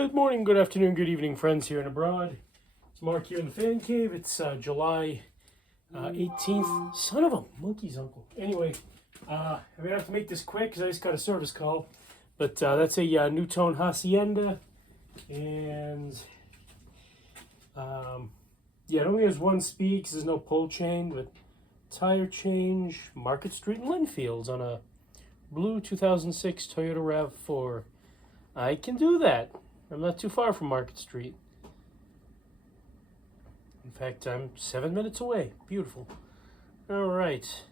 Good morning, good afternoon, good evening, friends here and abroad. It's Mark here in the Fan Cave. It's July 18th. Son of a monkey's uncle. Anyway, I'm going to have to make this quick because I just got a service call. But that's a NuTone Hacienda. And it only has one speed because there's no pull chain. But tire change, Market Street in Linfields on a blue 2006 Toyota RAV4. I can do that. I'm not too far from Market Street. In fact, I'm 7 minutes away. Beautiful. All right.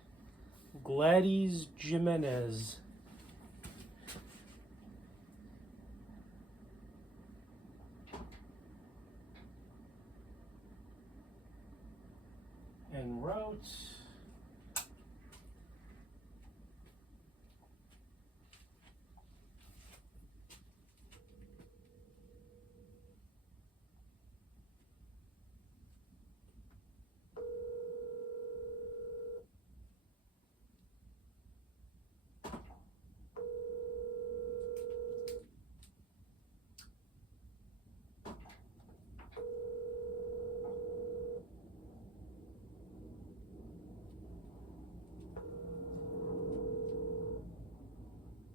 Gladys Jimenez. En route.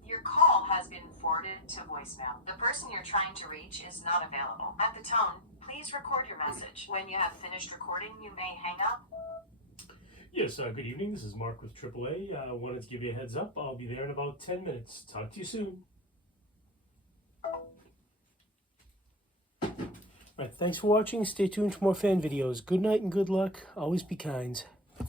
Your call has been forwarded to voicemail. The person you're trying to reach is not available. At the tone, please record your message. When you have finished recording, you may hang up. Yes, good evening. This is Mark with AAA. Wanted to give you a heads up. I'll be there in about 10 minutes. Talk to you soon. All right, thanks for watching. Stay tuned for more fan videos. Good night and good luck. Always be kind.